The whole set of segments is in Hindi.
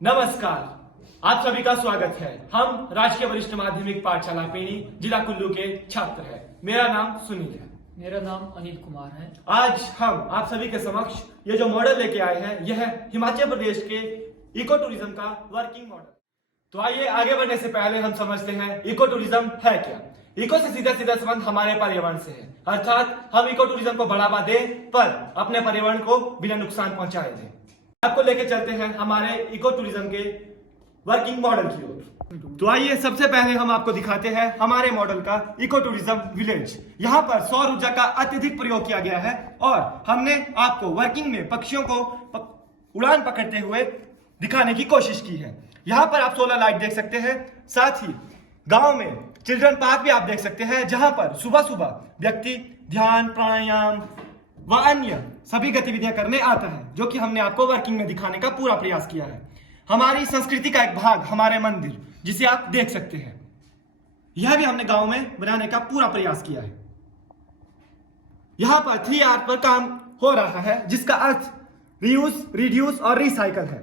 नमस्कार, आप सभी का स्वागत है। हम राजकीय वरिष्ठ माध्यमिक पाठशाला पेणी जिला कुल्लू के छात्र हैं। मेरा नाम सुनील है। मेरा नाम अनिल कुमार है। आज हम आप सभी के समक्ष ये जो मॉडल लेके आए हैं, यह है हिमाचल प्रदेश के इको टूरिज्म का वर्किंग मॉडल। तो आइए आगे बढ़ने से पहले हम समझते हैं इको टूरिज्म है क्या। इको से सीधा सीधा संबंध हमारे पर्यावरण से है, अर्थात हम इको टूरिज्म को बढ़ावा दें पर अपने पर्यावरण को बिना नुकसान पहुंचाए दें। आपको लेके चलते हैं हमारे इको टूरिज्म के वर्किंग मॉडल की ओर। तो आइए सबसे पहले हम आपको दिखाते हैं हमारे मॉडल का इको टूरिज्म विलेज। यहाँ पर सौर ऊर्जा का अत्यधिक प्रयोग किया गया है और हमने आपको वर्किंग में पक्षियों को उड़ान पकड़ते हुए दिखाने की कोशिश की है। यहाँ पर आप सोलर लाइट देख सकते हैं, साथ ही गांव में चिल्ड्रन पार्क भी आप देख सकते हैं, जहां पर सुबह सुबह व्यक्ति ध्यान, प्राणायाम व अन्य सभी गतिविधियां करने आता है, जो कि हमने आपको वर्किंग में दिखाने का पूरा प्रयास किया है। हमारी संस्कृति का एक भाग हमारे मंदिर, जिसे आप देख सकते हैं, यह भी हमने गांव में बनाने का पूरा प्रयास किया है। यहां पर 3R पर काम हो रहा है, जिसका अर्थ रीयूज, रिड्यूस और रिसाइकल है।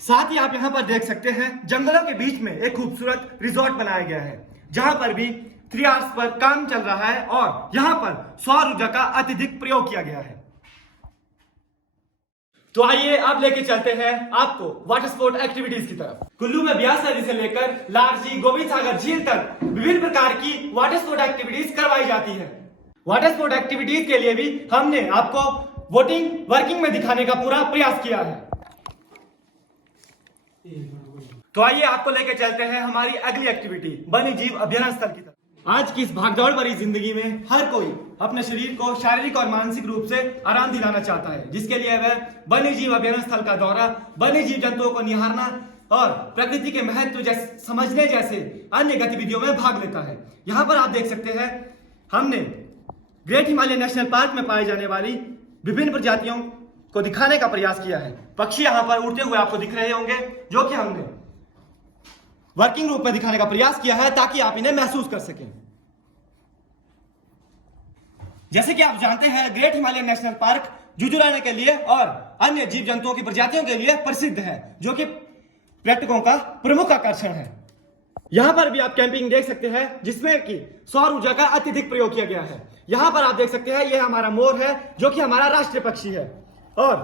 साथ ही आप यहां पर देख सकते हैं जंगलों के बीच में एक खूबसूरत रिजॉर्ट बनाया गया है, जहां पर भी 3Rs पर काम चल रहा है और यहां पर सौर ऊर्जा का अत्यधिक प्रयोग किया गया है। तो आइए अब लेके चलते हैं आपको वाटर स्पोर्ट एक्टिविटीज की तरफ। कुल्लू में ब्यास नदी से लेकर लारजी, गोविंद सागर झील तक विभिन्न प्रकार की वाटर स्पोर्ट एक्टिविटीज करवाई जाती है। वाटर स्पोर्ट एक्टिविटीज के लिए भी हमने आपको वोटिंग वर्किंग में दिखाने का पूरा प्रयास किया है। तो आइए आपको लेके चलते हैं हमारी अगली एक्टिविटी वन्य जीव अभ्यारण्य स्थल की तरफ। आज की इस भागदौड़ भरी जिंदगी में हर कोई अपने शरीर को शारीरिक और मानसिक रूप से आराम दिलाना चाहता है, जिसके लिए वह वन्य जीव अभ्यारण्य स्थल का दौरा, वन्य जीव जंतुओं को निहारना और प्रकृति के महत्व समझने जैसे अन्य गतिविधियों में भाग लेता है। यहाँ पर आप देख सकते हैं हमने ग्रेट हिमालय नेशनल पार्क में पाई जाने वाली विभिन्न प्रजातियों को दिखाने का प्रयास किया है। पक्षी यहाँ पर उड़ते हुए आपको दिख रहे होंगे, जो कि हमने वर्किंग रूप में दिखाने का प्रयास किया है ताकि आप इन्हें महसूस कर सकें। जैसे कि आप जानते हैं, ग्रेट हिमालयन नेशनल पार्क जुजुराने के लिए और अन्य जीव जंतुओं की प्रजातियों के लिए प्रसिद्ध है, जो कि पर्यटकों का प्रमुख आकर्षण है। यहां पर भी आप कैंपिंग देख सकते हैं, जिसमें कि सौर ऊर्जा का अत्यधिक प्रयोग किया गया है। यहां पर आप देख सकते हैं, यह हमारा मोर है, जो कि हमारा राष्ट्रीय पक्षी है और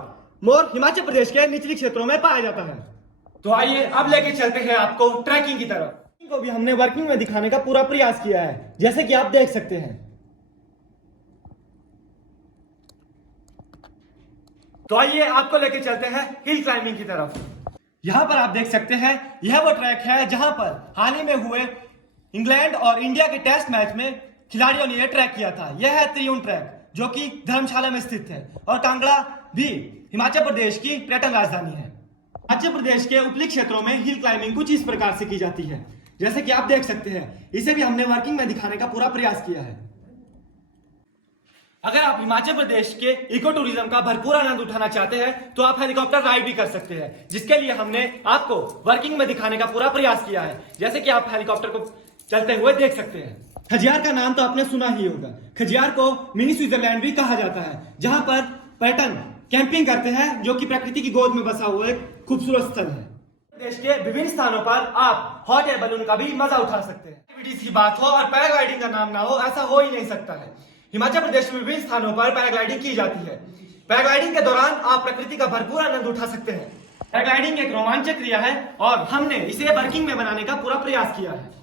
मोर हिमाचल प्रदेश के निचली क्षेत्रों में पाया जाता है। तो आइए अब लेके चलते हैं आपको ट्रैकिंग की तरफ। को भी हमने वर्किंग में दिखाने का पूरा प्रयास किया है, जैसे कि आप देख सकते हैं। तो आइए आपको लेके चलते हैं हिल क्लाइंबिंग की तरफ। यहां पर आप देख सकते हैं, यह वो ट्रैक है जहां पर हाल ही में हुए इंग्लैंड और इंडिया के टेस्ट मैच में खिलाड़ियों ने यह ट्रैक किया था। यह है त्रियुण ट्रैक, जो कि धर्मशाला में स्थित है और कांगड़ा भी हिमाचल प्रदेश की पर्यटन राजधानी है। हिमाचल प्रदेश के उपली क्षेत्रों में हिल क्लाइंबिंग कुछ इस प्रकार से की जाती है, जैसे कि आप देख सकते हैं। इसे भी हमने वर्किंग में दिखाने का पूरा प्रयास किया है। अगर आप हिमाचल प्रदेश के इको टूरिज्म का भरपूर आनंद उठाना चाहते हैं, तो आप हेलीकॉप्टर राइड भी कर सकते हैं, जिसके लिए हमने आपको वर्किंग में दिखाने का पूरा प्रयास किया है, जैसे कि आप हेलीकॉप्टर को चलते हुए देख सकते हैं। खजियार का नाम तो आपने सुना ही होगा। खजियार को मिनी स्विट्जरलैंड भी कहा जाता है, जहां पर पर्यटन कैंपिंग करते हैं, जो कि प्रकृति की गोद में बसा हुआ एक खूबसूरत स्थल है। देश के विभिन्न स्थानों पर आप हॉट एयर बलून का भी मजा उठा सकते हैं। एक्टिविटीज की बात हो और पैराग्लाइडिंग का नाम ना हो, ऐसा हो ही नहीं सकता है। हिमाचल प्रदेश में विभिन्न स्थानों पर पैराग्लाइडिंग की जाती है। पैराग्लाइडिंग के दौरान आप प्रकृति का भरपूर आनंद उठा सकते हैं। पैराग्लाइडिंग एक रोमांचक क्रिया है और हमने इसे वर्किंग में बनाने का पूरा प्रयास किया है।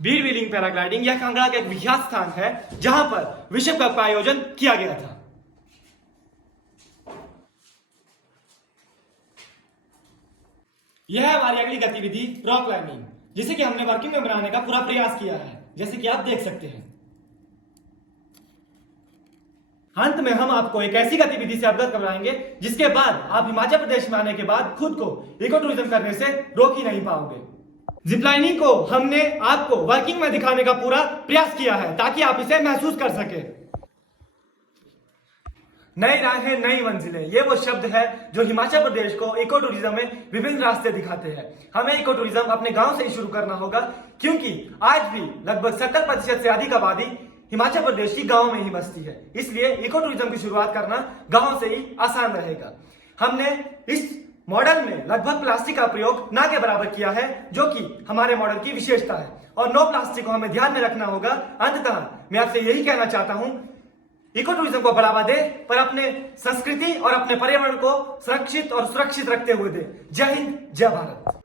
बीर व्हीलिंग पैराग्लाइडिंग यह कांगड़ा का एक विख्यात स्थान है, जहां पर विश्व कप का आयोजन किया गया था। यह है हमारी अगली गतिविधि रॉक क्लाइंबिंग, जिसे कि हमने वर्किंग में बनाने का पूरा प्रयास किया है, जैसे कि आप देख सकते हैं। अंत में हम आपको एक ऐसी गतिविधि से अवगत करवाएंगे जिसके बाद आप हिमाचल प्रदेश में आने के बाद खुद को इको टूरिज्म करने से रोक ही नहीं पाओगे। जिपलाइनिंग को हमने आपको वर्किंग में दिखाने का पूरा प्रयास किया है, ताकि आप इसे महसूस कर सके। नई राहें नई मंजिलें, ये वो शब्द है जो हिमाचल प्रदेश को इको टूरिज्म में विभिन्न रास्ते दिखाते हैं। हमें इको टूरिज्म अपने गांव से ही शुरू करना होगा, क्योंकि आज भी लगभग 70% से अधिक आबादी हिमाचल प्रदेश की गांव में ही बसती है। इसलिए इको टूरिज्म की शुरुआत करना गांव से ही आसान रहेगा। हमने इस मॉडल में लगभग प्लास्टिक का प्रयोग ना के बराबर किया है, जो कि हमारे मॉडल की विशेषता है, और नो प्लास्टिक को हमें ध्यान में रखना होगा। अंततः मैं आपसे यही कहना चाहता हूं, इको टूरिज्म को बढ़ावा दे, पर अपने संस्कृति और अपने पर्यावरण को सुरक्षित और सुरक्षित रखते हुए दे। जय हिंद, जय भारत।